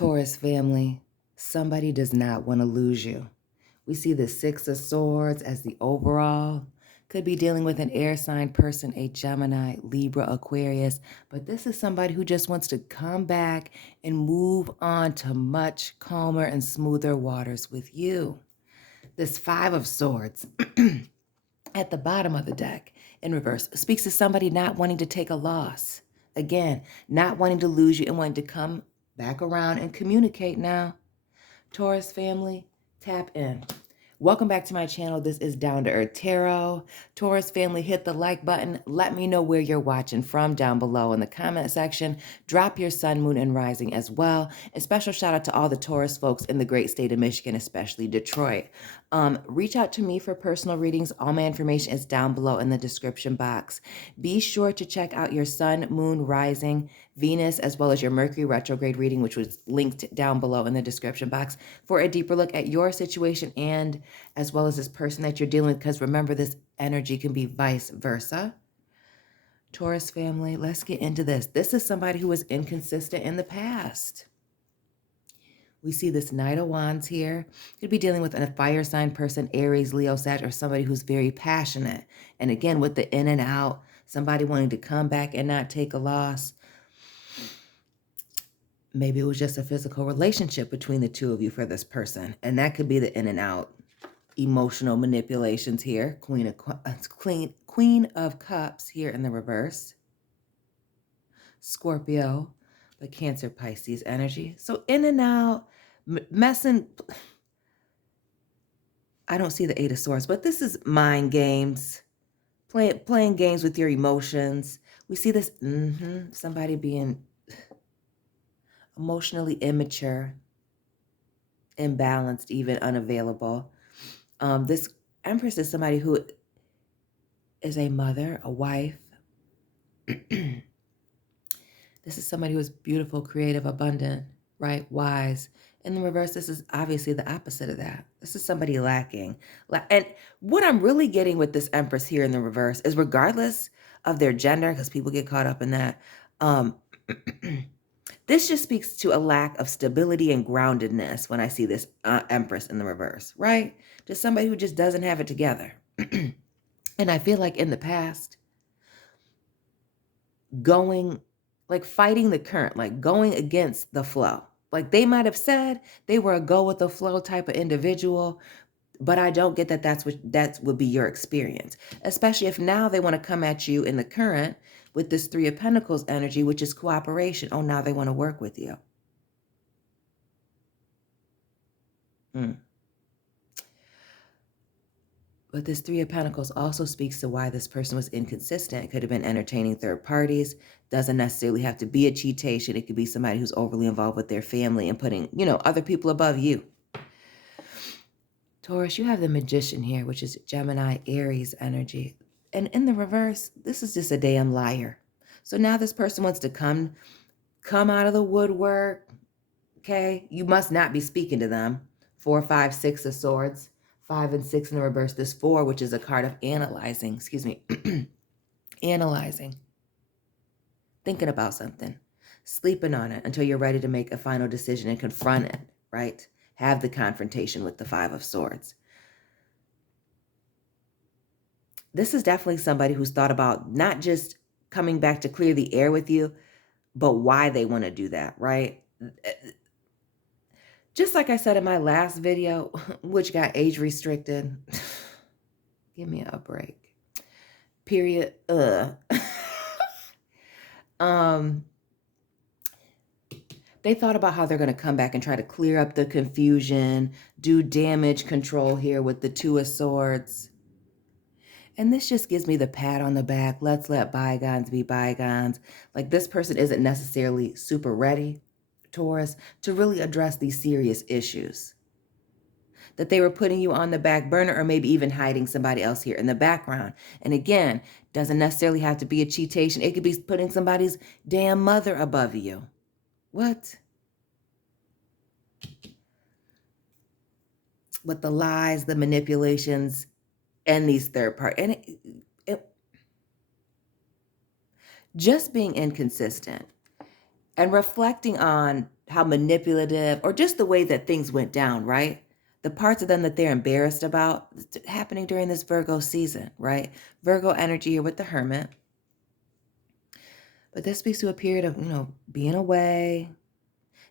Taurus family, somebody does not want to lose you. We see the Six of Swords as the overall. Could be dealing with an air sign person, a Gemini, Libra, Aquarius, but this is somebody who just wants to come back and move on to much calmer and smoother waters with you. This Five of Swords at the bottom of the deck in reverse speaks to somebody not wanting to take a loss. Again, not wanting to lose you and wanting to come back around and communicate now. Taurus family, tap in. Welcome back to my channel. This is Down to Earth Tarot. Taurus family, hit the like button. Let me know where you're watching from down below in the comment section. Drop your sun, moon, and rising as well. A special shout out to all the Taurus folks in the great state of Michigan, especially Detroit. Reach out to me for personal readings. All my information is down below in the description box. Be sure to check out your sun, moon, rising, Venus, as well as your Mercury retrograde reading, which was linked down below in the description box for a deeper look at your situation and as well as this person that you're dealing with, because remember, this energy can be vice versa. Taurus family, let's get into this. This is somebody who was inconsistent in the past. We see this Knight of Wands here. Could be dealing with a fire sign person, Aries, Leo, Sag, or somebody who's very passionate. And again, with the in and out, somebody wanting to come back and not take a loss. Maybe it was just a physical relationship between the two of you for this person. And that could be the in and out. Emotional manipulations here. Queen of Cups here in the reverse. Scorpio, but Cancer, Pisces energy. So in and out, messing. I don't see the Eight of Swords, but this is mind games. Playing games with your emotions. We see this, somebody being emotionally immature, imbalanced, even unavailable. This Empress is somebody who is a mother, a wife. This is somebody who is beautiful, creative, abundant, right? Wise. In the reverse, this is obviously the opposite of that. This is somebody lacking. And what I'm really getting with this Empress here in the reverse is regardless of their gender, because people get caught up in that, this just speaks to a lack of stability and groundedness when I see this Empress in the reverse, right? Just somebody who just doesn't have it together. And I feel like in the past, fighting the current, like going against the flow. Like they might have said they were a go with the flow type of individual, but I don't get that that would be your experience, especially if now they want to come at you in the current with this Three of Pentacles energy, which is cooperation. Oh, now they want to work with you. But this Three of Pentacles also speaks to why this person was inconsistent. It could have been entertaining third parties. Doesn't necessarily have to be a cheatation. It could be somebody who's overly involved with their family and putting, other people above you. Taurus, you have the Magician here, which is Gemini, Aries energy. And in the reverse, this is just a damn liar. So now this person wants to come out of the woodwork. Okay, you must not be speaking to them. 4, 5, 6 of Swords. 5 and 6 in the reverse. This 4, which is a card of analyzing. Analyzing. Thinking about something. Sleeping on it until you're ready to make a final decision and confront it, right? Have the confrontation with the 5 of Swords. This is definitely somebody who's thought about not just coming back to clear the air with you, but why they want to do that, right? Just like I said in my last video, which got age restricted. Give me a break. Period. They thought about how they're going to come back and try to clear up the confusion, do damage control here with the 2 of Swords. And this just gives me the pat on the back. Let's let bygones be bygones. Like this person isn't necessarily super ready, Taurus, to really address these serious issues. That they were putting you on the back burner or maybe even hiding somebody else here in the background. And again, doesn't necessarily have to be a cheatation. It could be putting somebody's damn mother above you. What? With the lies, the manipulations, and these third party. And just being inconsistent. and reflecting on how manipulative or just the way that things went down, right? The parts of them that they're embarrassed about happening during this Virgo season, right? Virgo energy here with the Hermit. But this speaks to a period of, being away,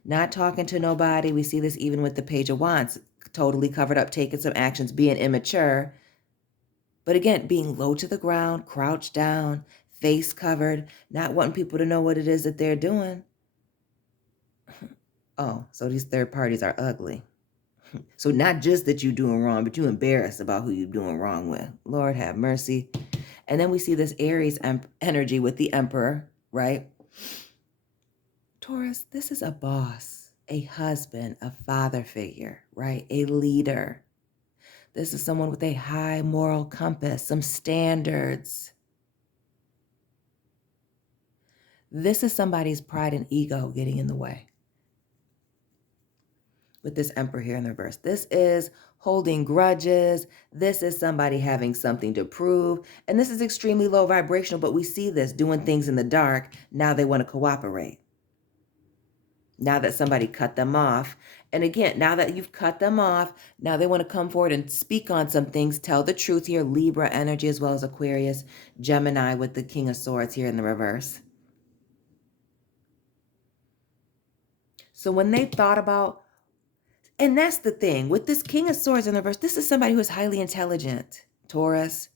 not talking to nobody. We see this even with the Page of Wands, totally covered up, taking some actions, being immature. But again, being low to the ground, crouched down, face covered, not wanting people to know what it is that they're doing. Oh, so these third parties are ugly. So not just that you're doing wrong, but you're embarrassed about who you're doing wrong with. Lord have mercy. And then we see this Aries energy with the Emperor, right? Taurus, this is a boss, a husband, a father figure, right? A leader. This is someone with a high moral compass, some standards. This is somebody's pride and ego getting in the way. With this Emperor here in the reverse. This is holding grudges. This is somebody having something to prove. And this is extremely low vibrational, but we see this doing things in the dark. Now they want to cooperate. Now that somebody cut them off. And again, now that you've cut them off, now they want to come forward and speak on some things, tell the truth here. Libra energy as well as Aquarius, Gemini with the King of Swords here in the reverse. So when they thought about, and that's the thing, with this King of Swords in the reverse, this is somebody who is highly intelligent, Taurus,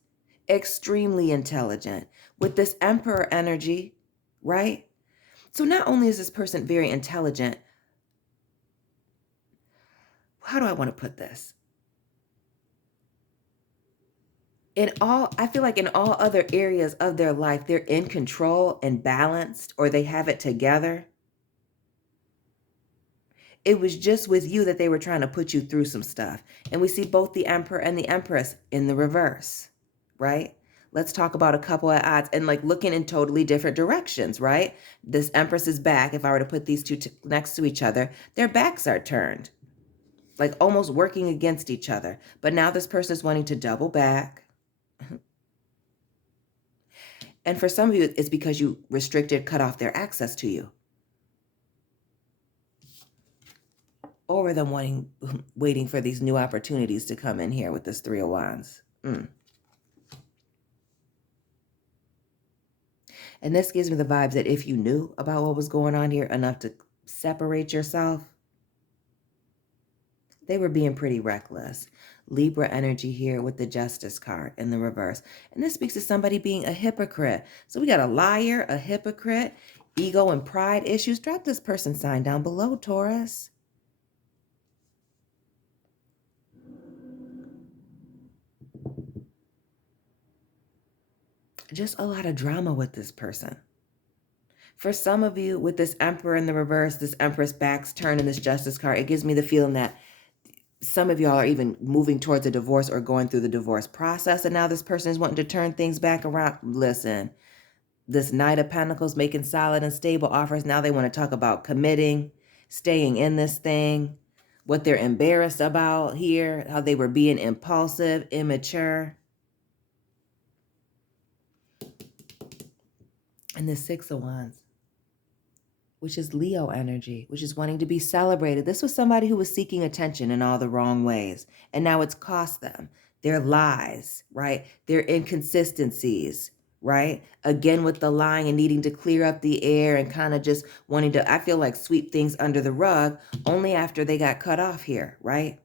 extremely intelligent. With this Emperor energy, right? So not only is this person very intelligent, how do I want to put this? I feel like in all other areas of their life, they're in control and balanced, or they have it together. It was just with you that they were trying to put you through some stuff. And we see both the Emperor and the Empress in the reverse, right? Let's talk about a couple of odds and like looking in totally different directions, right? This Empress's back, if I were to put these two next to each other, their backs are turned, like almost working against each other. But now this person is wanting to double back. And for some of you, it's because you restricted, cut off their access to you. Or them waiting for these new opportunities to come in here with this Three of Wands. And this gives me the vibes that if you knew about what was going on here enough to separate yourself, they were being pretty reckless. Libra energy here with the Justice card in the reverse. And this speaks to somebody being a hypocrite. So we got a liar, a hypocrite, ego and pride issues. Drop this person sign down below, Taurus. Just a lot of drama with this person. For some of you, with this Emperor in the reverse, this Empress backs turned and this Justice card, it gives me the feeling that some of y'all are even moving towards a divorce or going through the divorce process. And now this person is wanting to turn things back around. Listen, this Knight of Pentacles making solid and stable offers. Now they want to talk about committing, staying in this thing, what they're embarrassed about here, how they were being impulsive, immature. And the Six of Wands, which is Leo energy, which is wanting to be celebrated. This was somebody who was seeking attention in all the wrong ways. And now it's cost them. Their lies, right? Their inconsistencies, right? Again, with the lying and needing to clear up the air and kind of just wanting to, I feel like, sweep things under the rug only after they got cut off here, right?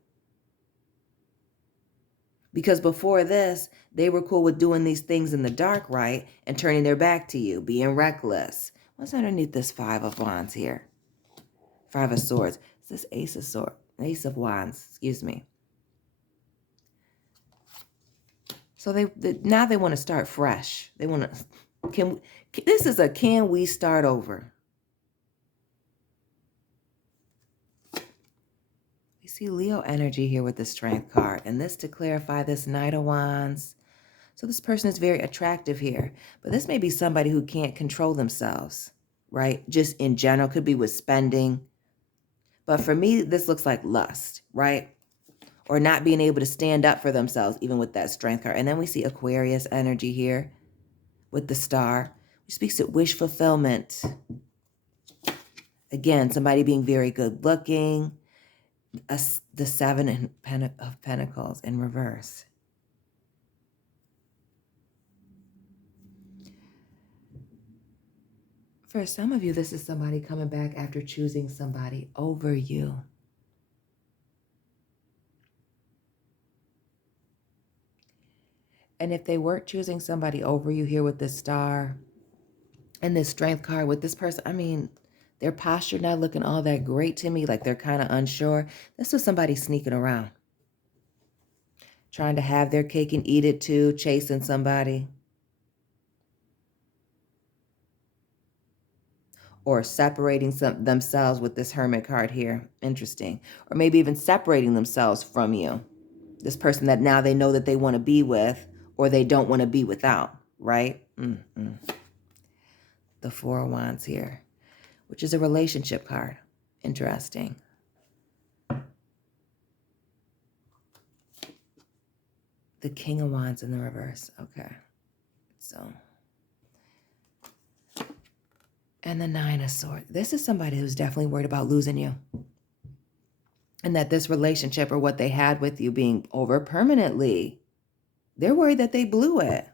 Because before this, they were cool with doing these things in the dark, right? And turning their back to you, being reckless. What's underneath this Five of Wands here? Five of Swords. It's this Ace of Swords. Ace of Wands, excuse me. So now they want to start fresh. They want to, this is a can we start over? We see Leo energy here with the Strength card. And this to clarify this Knight of Wands. So this person is very attractive here. But this may be somebody who can't control themselves, right? Just in general, could be with spending. But for me, this looks like lust, right? Or not being able to stand up for themselves, even with that Strength card. And then we see Aquarius energy here with the Star, which speaks to wish fulfillment. Again, somebody being very good looking. The Seven of Pentacles in reverse. For some of you, this is somebody coming back after choosing somebody over you. And if they weren't choosing somebody over you here with this star and this strength card with this person, I mean, their posture not looking all that great to me, like they're kind of unsure. This was somebody sneaking around, trying to have their cake and eat it too, chasing somebody. Or separating themselves with this Hermit card here. Interesting. Or maybe even separating themselves from you. This person that now they know that they want to be with, or they don't want to be without, right? The Four of Wands here, which is a relationship card. Interesting. The King of Wands in the reverse. Okay. So. And the Nine of Swords. This is somebody who's definitely worried about losing you. And that this relationship or what they had with you being over permanently. They're worried that they blew it.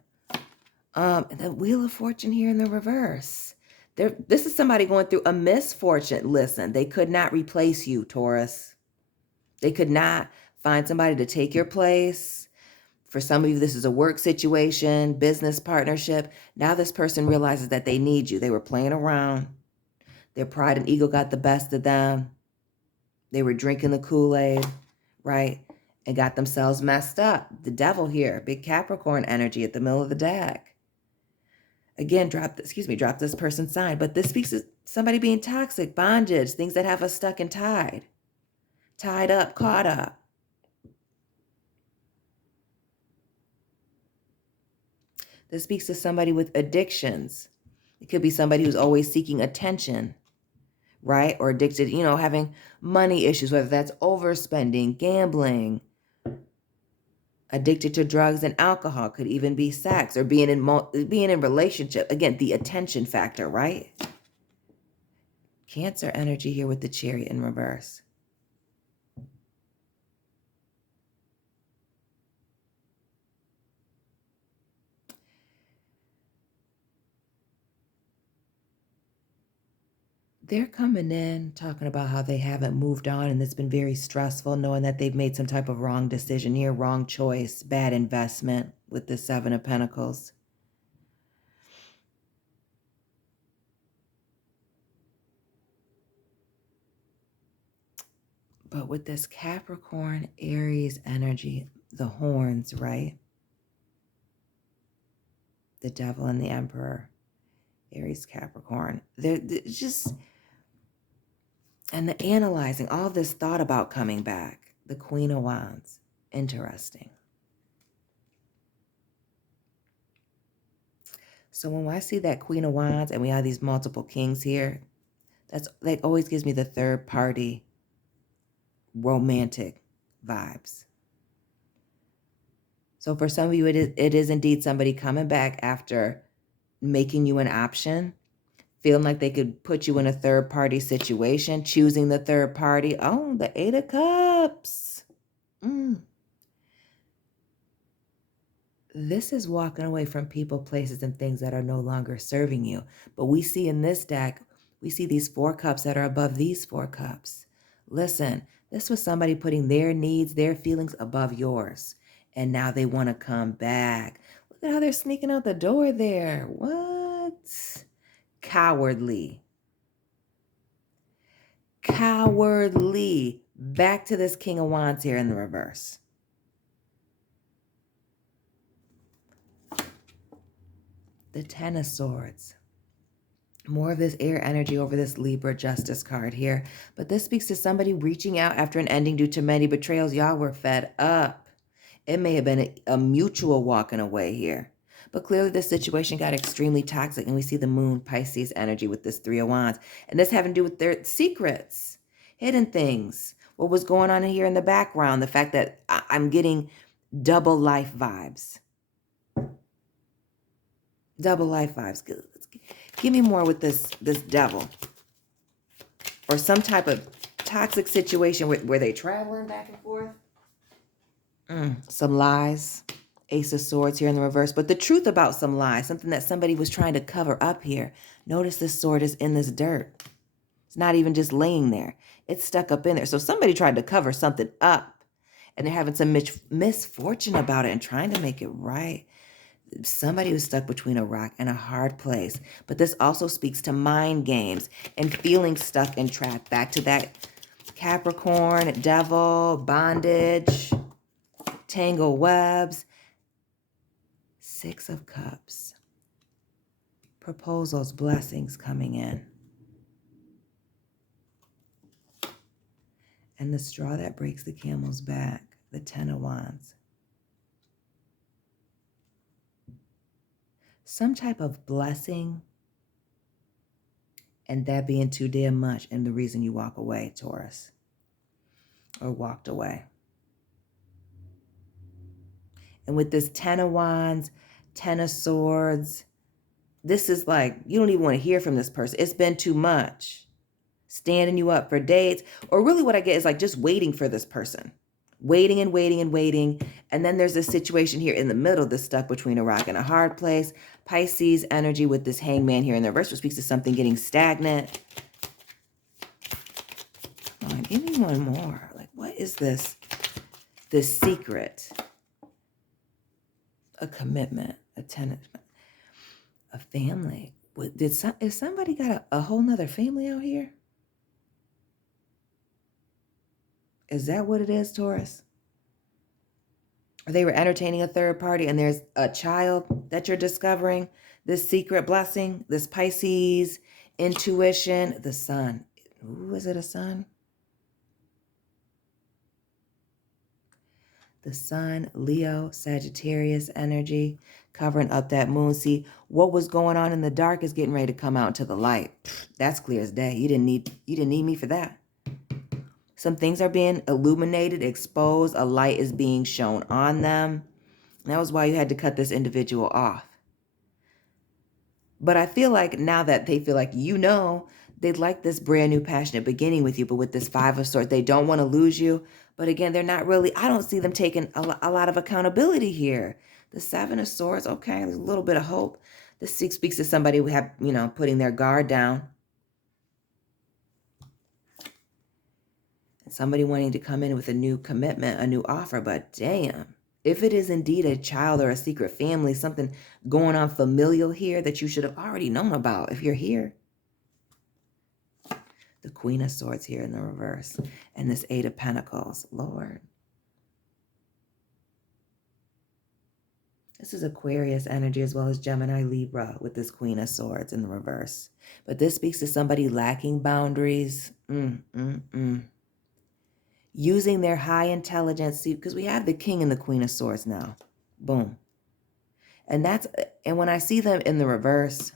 And the Wheel of Fortune here in the reverse. This is somebody going through a misfortune. Listen, they could not replace you, Taurus. They could not find somebody to take your place. For some of you, this is a work situation, business partnership. Now this person realizes that they need you. They were playing around. Their pride and ego got the best of them. They were drinking the Kool-Aid, right? And got themselves messed up. The Devil here, big Capricorn energy at the middle of the deck. Again, drop this person's sign. But this speaks to somebody being toxic, bondage, things that have us stuck and tied. Tied up, caught up. This speaks to somebody with addictions. It could be somebody who's always seeking attention, right? Or addicted, having money issues, whether that's overspending, gambling, addicted to drugs and alcohol, could even be sex or being in relationship. Again, the attention factor, right? Cancer energy here with the Chariot in reverse. They're coming in talking about how they haven't moved on and it's been very stressful, knowing that they've made some type of wrong decision here, wrong choice, bad investment with the Seven of Pentacles. But with this Capricorn, Aries energy, the horns, right? The Devil and the Emperor, Aries, Capricorn. They're just... And the analyzing, all this thought about coming back. The Queen of Wands. Interesting. So when I see that Queen of Wands and we have these multiple kings here, that always gives me the third party romantic vibes. So for some of you, it is indeed somebody coming back after making you an option, feeling like they could put you in a third party situation, choosing the third party. Oh, the Eight of Cups. This is walking away from people, places, and things that are no longer serving you. But we see in this deck, we see these 4 cups that are above these 4 cups. Listen, this was somebody putting their needs, their feelings above yours. And now they want to come back. Look at how they're sneaking out the door there. What? Cowardly. Cowardly. Back to this King of Wands here in the reverse. The Ten of Swords. More of this air energy over this Libra Justice card here. But this speaks to somebody reaching out after an ending due to many betrayals. Y'all were fed up. It may have been a mutual walking away here. But clearly this situation got extremely toxic. And we see the Moon Pisces energy with this Three of Wands. And this having to do with their secrets, hidden things. What was going on here in the background. The fact that I'm getting double life vibes. Double life vibes. Give me more with this Devil. or some type of toxic situation where they traveling back and forth. Some lies. Ace of Swords here in the reverse. But the truth about some lies, something that somebody was trying to cover up here. Notice this sword is in this dirt. It's not even just laying there. It's stuck up in there. So somebody tried to cover something up, and they're having some misfortune about it and trying to make it right. Somebody was stuck between a rock and a hard place. But this also speaks to mind games and feeling stuck and trapped. Back to that Capricorn, devil, bondage, tangle webs. Six of Cups. Proposals, blessings coming in. And the straw that breaks the camel's back, the Ten of Wands. Some type of blessing, and that being too damn much, and the reason you walk away, Taurus, or walked away. And with this Ten of Wands, Ten of Swords, this is like, you don't even want to hear from this person. It's been too much. Standing you up for dates. Or really what I get is like just waiting for this person. Waiting and waiting and waiting. And then there's this situation here in the middle that's stuck between a rock and a hard place. Pisces energy with this hangman here in the reverse, which speaks to something getting stagnant. Come on, give me one more. Like, what is this? This secret. A commitment, a tenant, a family. Is somebody got a whole nother family out here? Is that what it is, Taurus? Or they were entertaining a third party and there's a child that you're discovering, this secret blessing, this Pisces, intuition, the sun. Ooh, is it a sun? The sun, Leo, Sagittarius energy, covering up that moon. See, what was going on in the dark is getting ready to come out into the light. That's clear as day. You didn't need me for that. Some things are being illuminated, exposed. A light is being shown on them. And that was why you had to cut this individual off. But I feel like now that they feel like they'd like this brand new passionate beginning with you, but with this Five of Swords, they don't want to lose you. But again, they're not really, I don't see them taking a lot of accountability here. The Seven of Swords, okay, there's a little bit of hope. This speaks to somebody who have, putting their guard down. And somebody wanting to come in with a new commitment, a new offer, but damn. If it is indeed a child or a secret family, something going on familial here that you should have already known about if you're here. The Queen of Swords here in the reverse. And this Eight of Pentacles. Lord. This is Aquarius energy as well as Gemini, Libra with this Queen of Swords in the reverse. But this speaks to somebody lacking boundaries. Using their high intelligence. See, because we have the King and the Queen of Swords now. Boom. And when I see them in the reverse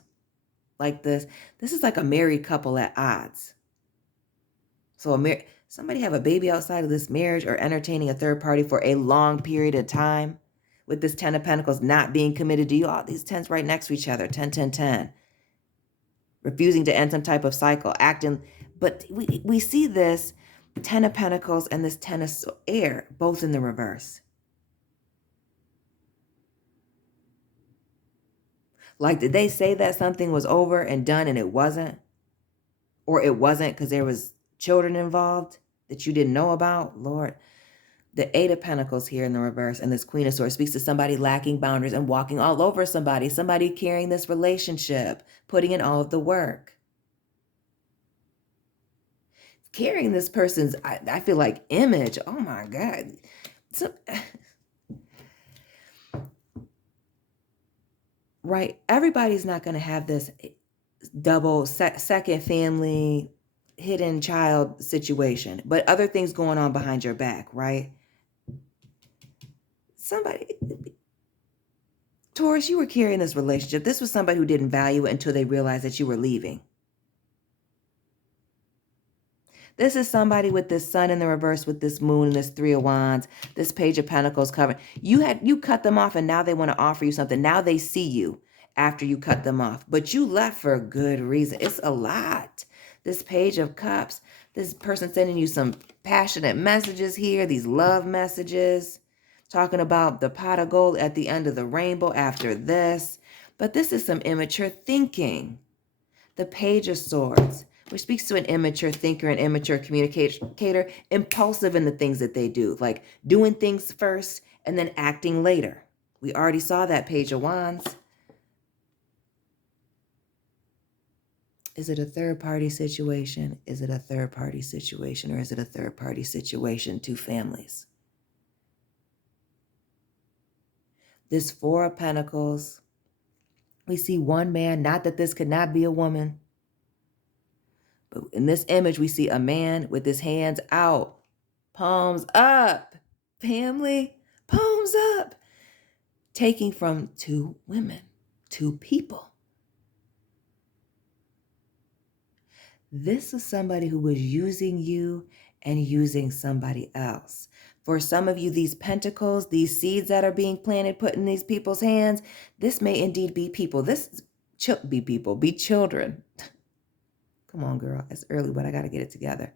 like this is like a married couple at odds. So somebody have a baby outside of this marriage or entertaining a third party for a long period of time with this Ten of Pentacles not being committed to you. All these tens right next to each other. 10, 10, 10. Refusing to end some type of cycle. Acting. But we see this Ten of Pentacles and this Ten of Air both in the reverse. Like, did they say that something was over and done and it wasn't? Or it wasn't because there was children involved that you didn't know about? Lord, the Eight of Pentacles here in the reverse and this Queen of Swords speaks to somebody lacking boundaries and walking all over somebody carrying this relationship, putting in all of the work. Carrying this person's, I feel like, image. Oh my God. Right? Everybody's not going to have this double second family, hidden child situation, but other things going on behind your back, right? Taurus, you were carrying this relationship. This was somebody who didn't value it until they realized that you were leaving. This is somebody with this sun in the reverse, with this moon and this Three of Wands, this Page of Pentacles covering. You cut them off and now they want to offer you something. Now they see you after you cut them off, but you left for a good reason. It's a lot. This Page of Cups, this person sending you some passionate messages here, these love messages, talking about the pot of gold at the end of the rainbow after this. But this is some immature thinking. The Page of Swords, which speaks to an immature thinker, an immature communicator, impulsive in the things that they do, like doing things first and then acting later. We already saw that Page of Wands. Is it a third-party situation? Is it a third-party situation? Or is it a third-party situation? Two families. This Four of Pentacles. We see one man, not that this could not be a woman. But in this image, we see a man with his hands out. Palms up. Family, palms up. Taking from two women, two people. This is somebody who was using you and using somebody else. For some of you, these pentacles, these seeds that are being planted, put in these people's hands, this may indeed be people. This be people, be children. Come on, girl. It's early, but I got to get it together.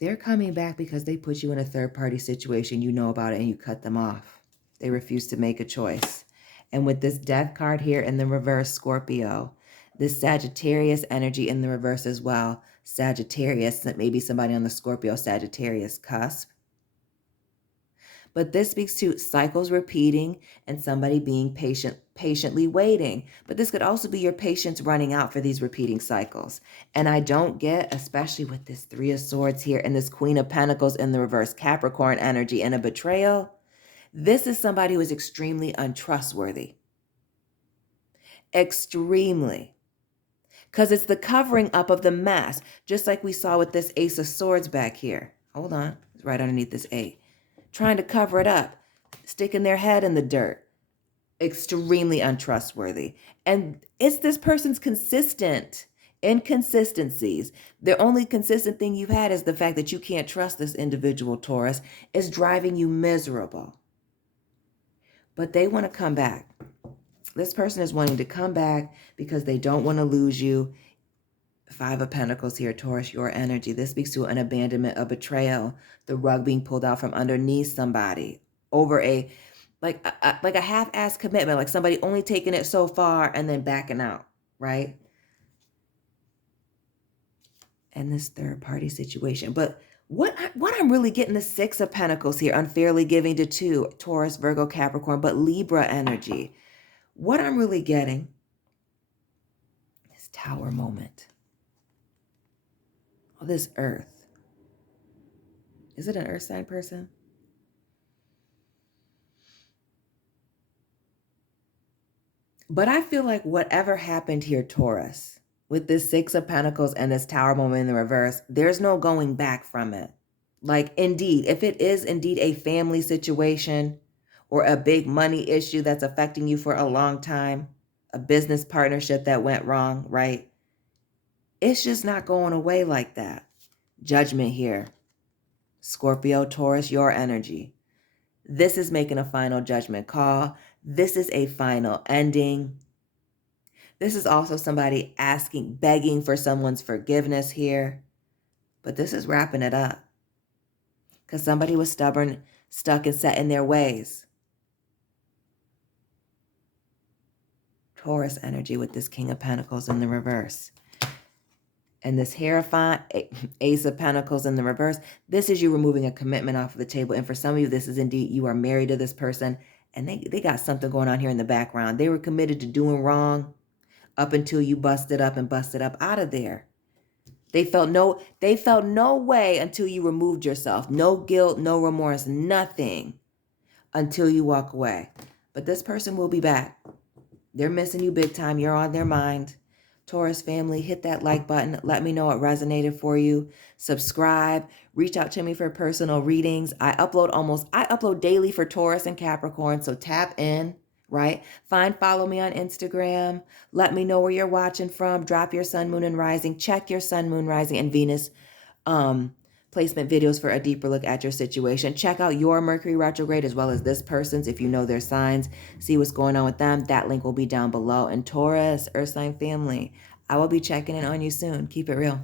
They're coming back because they put you in a third-party situation. You know about it and you cut them off. They refuse to make a choice. And with this Death card here in the reverse, Scorpio, this Sagittarius energy in the reverse as well. Sagittarius, maybe somebody on the Scorpio Sagittarius cusp. But this speaks to cycles repeating and somebody being patiently waiting. But this could also be your patience running out for these repeating cycles. And I don't get, especially with this Three of Swords here and this Queen of Pentacles in the reverse, Capricorn energy and a betrayal. This is somebody who is extremely untrustworthy. Extremely. Because it's the covering up of the mask, just like we saw with this Ace of Swords back here. Hold on, it's right underneath this 8. Trying to cover it up, sticking their head in the dirt. Extremely untrustworthy. And it's this person's consistent inconsistencies. The only consistent thing you've had is the fact that you can't trust this individual, Taurus, is driving you miserable. But they want to come back. This person is wanting to come back because they don't want to lose you. Five of Pentacles here, Taurus, your energy. This speaks to an abandonment, a betrayal, the rug being pulled out from underneath somebody over a half-assed commitment, like somebody only taking it so far and then backing out, right? And this third-party situation. But what I'm really getting, the Six of Pentacles here, unfairly giving to two, Taurus, Virgo, Capricorn, but Libra energy. What I'm really getting is Tower moment. Oh, this Earth. Is it an Earth sign person? But I feel like whatever happened here, Taurus, with this Six of Pentacles and this Tower moment in the reverse, there's no going back from it. Like, indeed, if it is indeed a family situation or a big money issue that's affecting you for a long time, a business partnership that went wrong, right? It's just not going away like that. Judgment here. Scorpio, Taurus, your energy. This is making a final judgment call. This is a final ending. This is also somebody asking, begging for someone's forgiveness here. But this is wrapping it up. Because somebody was stubborn, stuck and set in their ways. Taurus energy with this King of Pentacles in the reverse. And this Hierophant, Ace of Pentacles in the reverse. This is you removing a commitment off of the table. And for some of you, this is indeed you are married to this person. And they got something going on here in the background. They were committed to doing wrong up until you busted up out of there. They felt no way until you removed yourself. No guilt, no remorse, nothing until you walk away. But this person will be back. They're missing you big time. You're on their mind. Taurus family, hit that like button. Let me know what resonated for you. Subscribe. Reach out to me for personal readings. I upload daily for Taurus and Capricorn, so tap in, right? Follow me on Instagram. Let me know where you're watching from. Drop your sun, moon, and rising. Check your sun, moon, rising, and Venus placement videos for a deeper look at your situation. Check out your Mercury retrograde as well as this person's if you know their signs. See what's going on with them. That link will be down below. And Taurus, Earth sign family, I will be checking in on you soon. Keep it real.